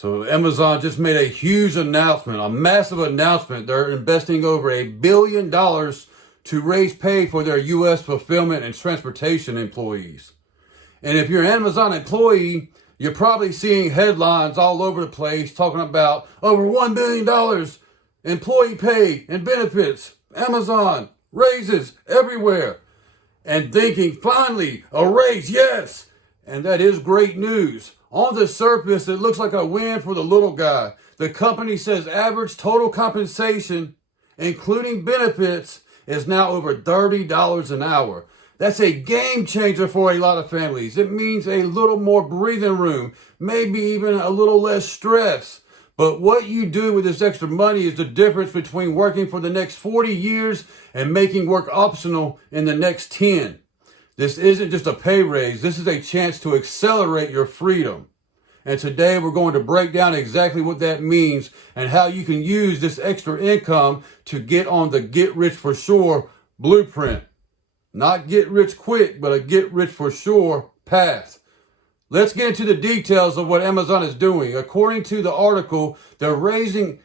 So Amazon just made a huge announcement, a massive announcement. They're investing over $1 billion to raise pay for their U.S. fulfillment and transportation employees. And if you're an Amazon employee, you're probably seeing headlines all over the place talking about over $1 billion employee pay and benefits, Amazon, raises everywhere. And thinking, finally, a raise, yes. And that is great news. On the surface, it looks like a win for the little guy. The company says average total compensation, including benefits, is now over $30 an hour. That's a game changer for a lot of families. It means a little more breathing room, maybe even a little less stress. But what you do with this extra money is the difference between working for the next 40 years and making work optional in the next 10. This isn't just a pay raise. This is a chance to accelerate your freedom. And today we're going to break down exactly what that means and how you can use this extra income to get on the Get Rich for Sure blueprint. Not get rich quick, but a get rich for sure path. Let's get into the details of what Amazon is doing. According to the article, they're raising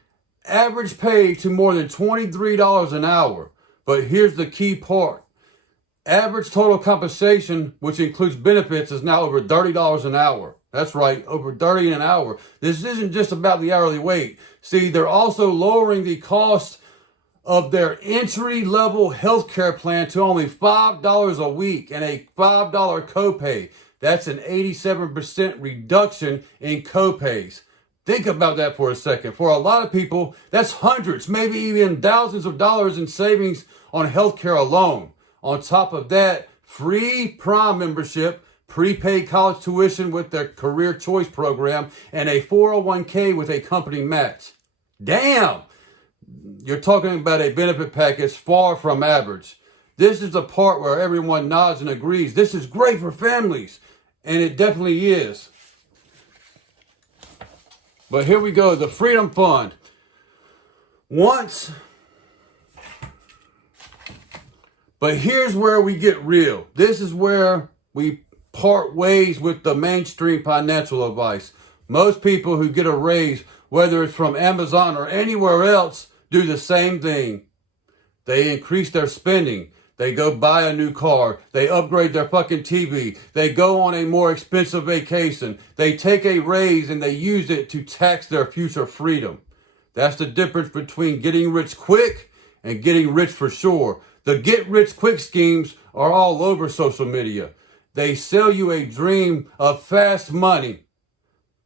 average pay to more than $23 an hour. But here's the key part. Average total compensation, which includes benefits, is now over $30 an hour. That's right, over $30 an hour. This isn't just about the hourly wage. See, they're also lowering the cost of their entry-level healthcare plan to only $5 a week and a $5 copay. That's an 87% reduction in copays. Think about that for a second. For a lot of people, that's hundreds, maybe even thousands of dollars in savings on healthcare alone. On top of that, free Prime membership, prepaid college tuition with their Career Choice program, and a 401k with a company match. Damn! You're talking about a benefit package far from average. This is the part where everyone nods and agrees. This is great for families. And it definitely is. But here we go. The Freedom Fund. But here's where we get real. This is where we part ways with the mainstream financial advice. Most people who get a raise, whether it's from Amazon or anywhere else, do the same thing. They increase their spending. They go buy a new car. They upgrade their fucking TV. They go on a more expensive vacation. They take a raise and they use it to tax their future freedom. That's the difference between getting rich quick and getting rich for sure. The get rich quick schemes are all over social media. They sell you a dream of fast money,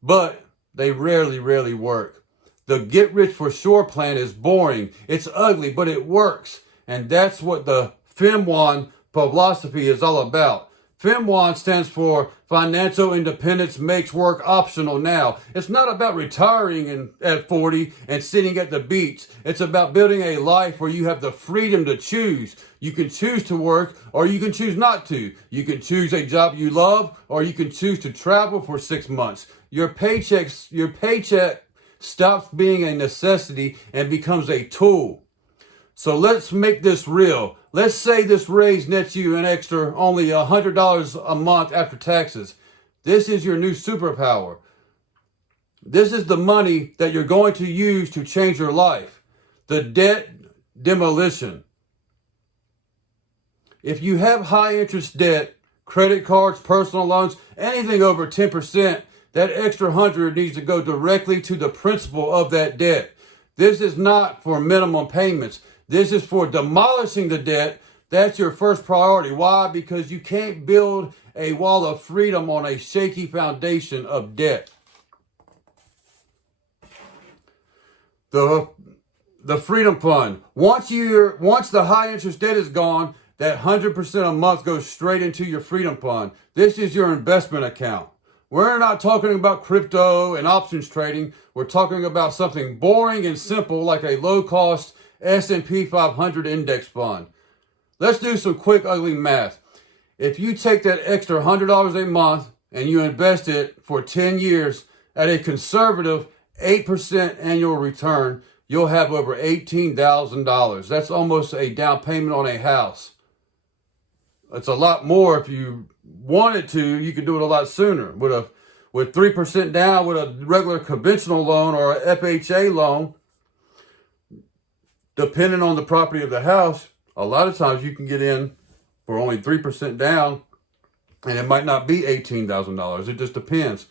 but they rarely work. The Get Rich for Sure plan is boring. It's ugly, but it works. And that's what the FIM1 philosophy is all about. FIM1 stands for Financial Independence Makes Work Optional Now. It's not about retiring at 40 and sitting at the beach. It's about building a life where you have the freedom to choose. You can choose to work or you can choose not to. You can choose a job you love or you can choose to travel for 6 months. Your paycheck stops being a necessity and becomes a tool. So let's make this real. Let's say this raise nets you an extra only $100 a month after taxes. This is your new superpower. This is the money that you're going to use to change your life. The debt demolition. If you have high interest debt, credit cards, personal loans, anything over 10%, that extra 100 needs to go directly to the principal of that debt. This is not for minimum payments. This is for demolishing the debt. That's your first priority. Why? Because you can't build a wall of freedom on a shaky foundation of debt. The Freedom Fund. Once the high interest debt is gone, that 100% a month goes straight into your Freedom Fund. This is your investment account. We're not talking about crypto and options trading. We're talking about something boring and simple like a low-cost S&P 500 index fund. Let's do some quick, ugly math. If you take that extra $100 a month and you invest it for 10 years at a conservative 8% annual return, you'll have over $18,000. That's almost a down payment on a house. It's a lot more if you wanted to. You could do it a lot sooner. With with 3% down with a regular conventional loan or a FHA loan, depending on the property of the house, a lot of times you can get in for only 3% down, and it might not be $18,000. It just depends.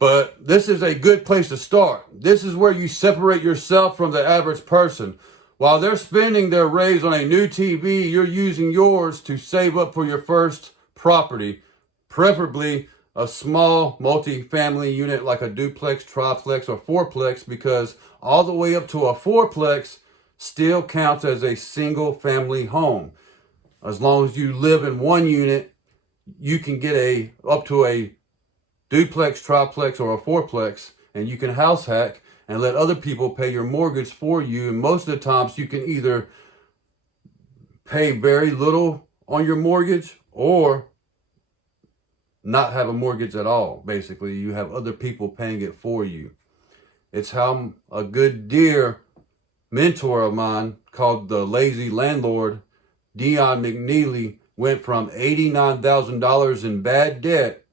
But this is a good place to start. This is where you separate yourself from the average person. While they're spending their raise on a new TV, you're using yours to save up for your first property, preferably a small multi-family unit like a duplex, triplex, or fourplex, because all the way up to a fourplex still counts as a single family home. As long as you live in one unit, you can get up to a duplex, triplex, or a fourplex, and you can house hack and let other people pay your mortgage for you. And most of the times you can either pay very little on your mortgage or not have a mortgage at all. Basically, you have other people paying it for you. It's how a good dear mentor of mine called the Lazy Landlord, Dion McNeely, went from $89,000 in bad debt.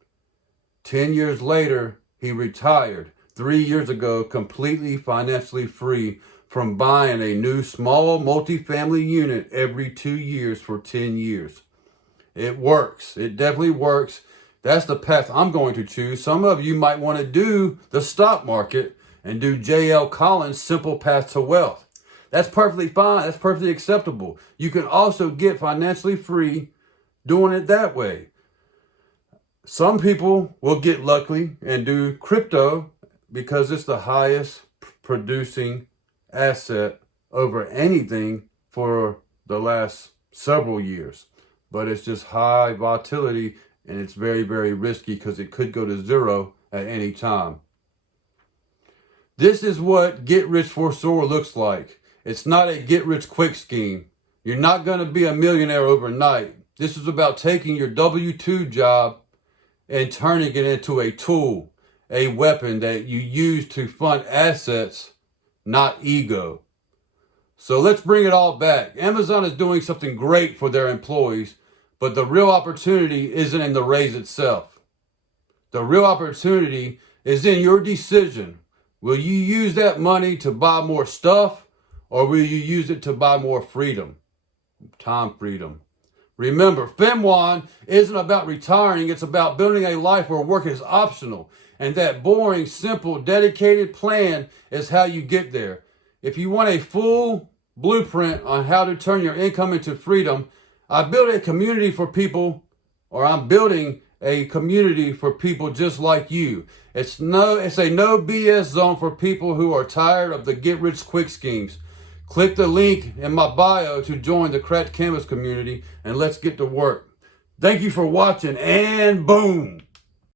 10 years later, he retired. 3 years ago, completely financially free from buying a new small multifamily unit every 2 years for 10 years. It works. It definitely works. That's the path I'm going to choose. Some of you might want to do the stock market and do J.L. Collins' Simple Path to Wealth. That's perfectly fine. That's perfectly acceptable. You can also get financially free doing it that way. Some people will get lucky and do crypto because it's the highest producing asset over anything for the last several years. But it's just high volatility and it's very, very risky because it could go to zero at any time. This is what Get Rich for Sure looks like. It's not a get rich quick scheme. You're not going to be a millionaire overnight. This is about taking your W-2 job and turning it into a tool, a weapon that you use to fund assets, not ego. So let's bring it all back. Amazon is doing something great for their employees, but the real opportunity isn't in the raise itself. The real opportunity is in your decision. Will you use that money to buy more stuff, or will you use it to buy more freedom? Time freedom. Remember, FemWan isn't about retiring. It's about building a life where work is optional. And that boring, simple, dedicated plan is how you get there. If you want a full blueprint on how to turn your income into freedom, I'm building a community for people just like you. It's a no BS zone for people who are tired of the get rich quick schemes. Click the link in my bio to join the Cracked Canvas community and let's get to work. Thank you for watching, and boom.